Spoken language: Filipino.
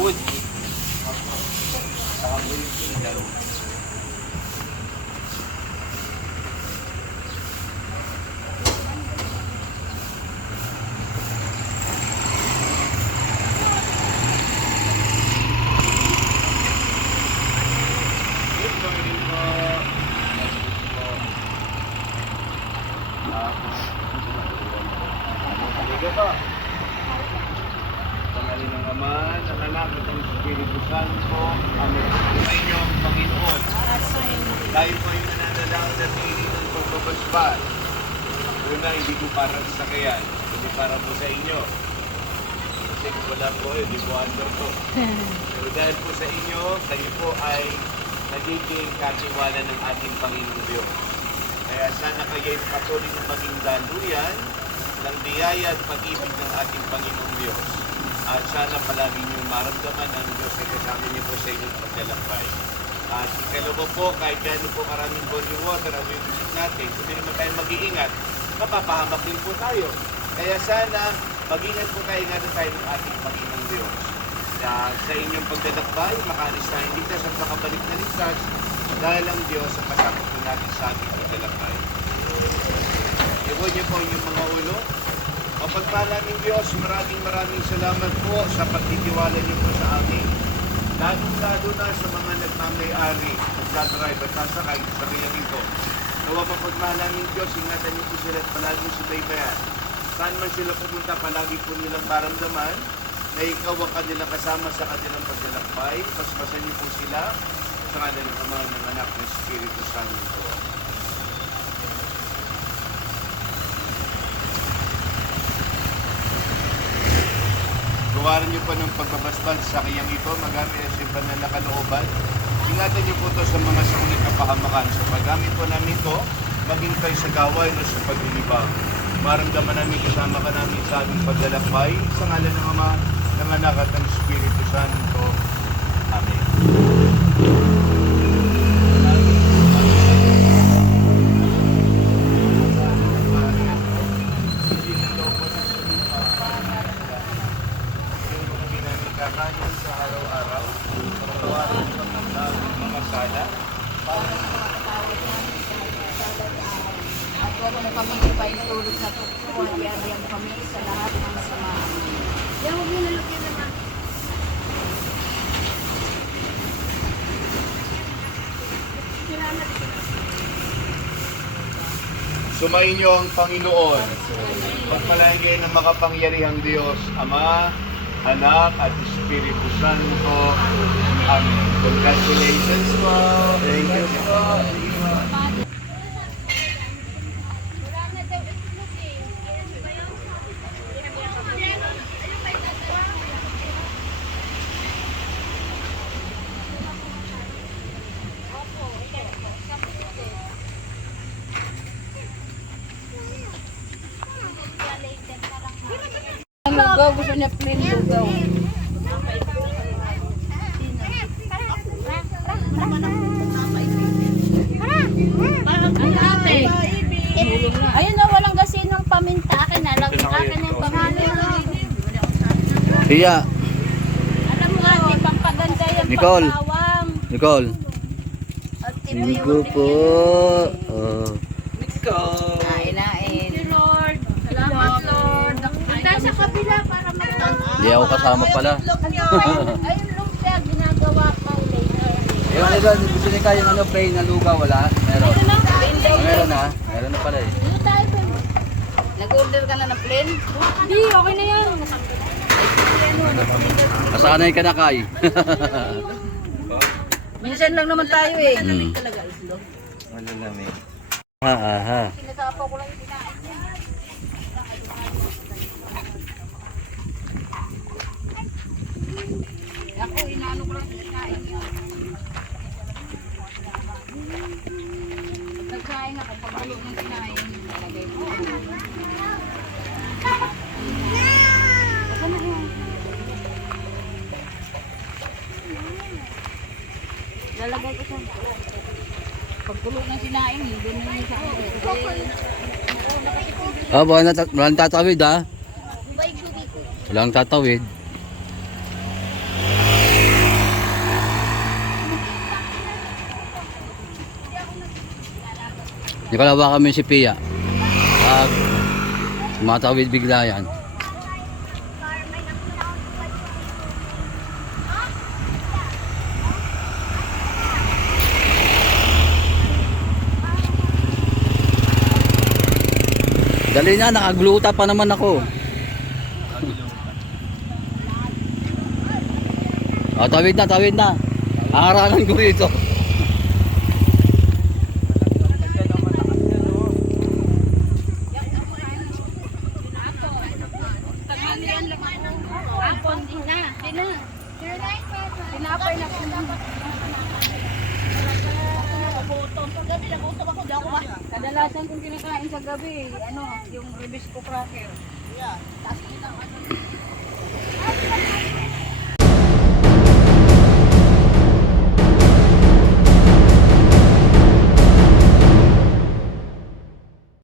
food. Saka po yung ilaw. Good morning po. Halika po. Pangalan ng Ama, ng Anak, at ng Espiritu Santo. Amen. Sa inyo ang Panginoon. Tayo po ay nananalangin at hiling ng pagbabasbas. Una, hindi ko para sa sakayan, hindi para po sa inyo. Kasi kung wala po, hindi po under po. Pero dahil po sa inyo, kayo po ay nagiging katiwala ng ating Panginoon Diyos. Kaya sana kayo ay patuloy na maging daluyan ng biyaya at pag-ibig ng ating Panginoong Diyos. At sana palagi niyong maramdaman ang Diyos ay kasama niyo po sa inyong paglalakbay. At ikalawa po, kahit gano'n po maraming body water ang visit natin, kung hindi naman tayo mag-iingat, mapapahamak din po tayo. Kaya sana, mag-ingat po tayo nga tayo ng ating Panginoong Diyos. Sa inyong paglalakbay, makalis tayo ligtas at makabalik na ligtas dahil ang Diyos ang kasama po natin sa ating paglalakbay. Ibon niyo po inyong mga ulo. Mapagpalang Diyos, maraming salamat po sa pagtitiwala niyo po sa amin. Lalo na sa mga nagmamayari, nagdadrive at sasakay sa kanyang ito. Nawa mapagpalang Diyos, ingatan niyo po sila at palagi subaybayan. Saan man sila pumunta, palagi po nilang maramdaman na ikaw ang kanilang kasama sa kanilang paglalakbay. Paspasan niyo po sila sa kanilang Ama ng Anak ng Espiritu Santo. Gawaran niyo po ng pagbabasbas sa kanyang ito, magamit ang simpan na nakalooban. Ingatan niyo po ito sa mga sakit na pahamakan. Sa paggamit po namin ito, maging tayo sa gaway o sa paglilibang. Maramdaman namin kasama ka namin sa aming paglalakbay. Sa ngalan ng Ama, ng Anak at ng Espiritu Santo. Amen. Kakanin sa araw-araw, pagkawarin sa mga sala, at huwag mo kami ipaintulog sa tukso, hiyariyan kami sa lahat ng masama. Yan, huwag nyo nalagyan naman. Sumayin niyo ang Panginoon. Pagpalain kayo ng makapangyarihang Diyos, Ama, Anak at Espiritu Santo. Amen. Congratulations po. Thank you po. Lugaw, gusto niya plain lugaw. Ayun na, walang gasinong paminta. Akin na, akin yung pangalan. Iya, Alam mo ate, pampaganda yung Nicole. pagkawang. Nicole. At Linggo po. Oh. Nain. Thank you, Lord. Salamat, Lord. Punta sa kabila para magtanong. Hindi ako kasama pala. Ayun, lumpia, ginagawa pa later. Yung ano doon, gusto niya kayong ano, plain na lugaw, wala? Meron. Ayun na, Meron na. Meron na pala eh. dito tayo, Ben. Nag-order ka na ng plain? Hindi, okay na yan. Nasanay ka na, Kay. Minsan lang naman tayo eh. Hmm. Malamig. Aha. Pinasapaw ko lang yung kinain niya. Ako, inaano ko lang yung kinain niya. Nagkain ako, pagbulo ng kinain, nalagay ko. Saan na yun? Lalagay ko siya. Pagbulo ng kinain, doon na yung Ah, walang tatawid ha. Walang tatawid. Nakalawa kami si Pia. At matawid bigla yan. Dali na, nakagluta pa naman ako. Oh, tawid na, tawid na. Aaralan ko dito. Tinapay na po. Kadalasan kong kinakain sa gabi, ano, yung ribis ko cracker.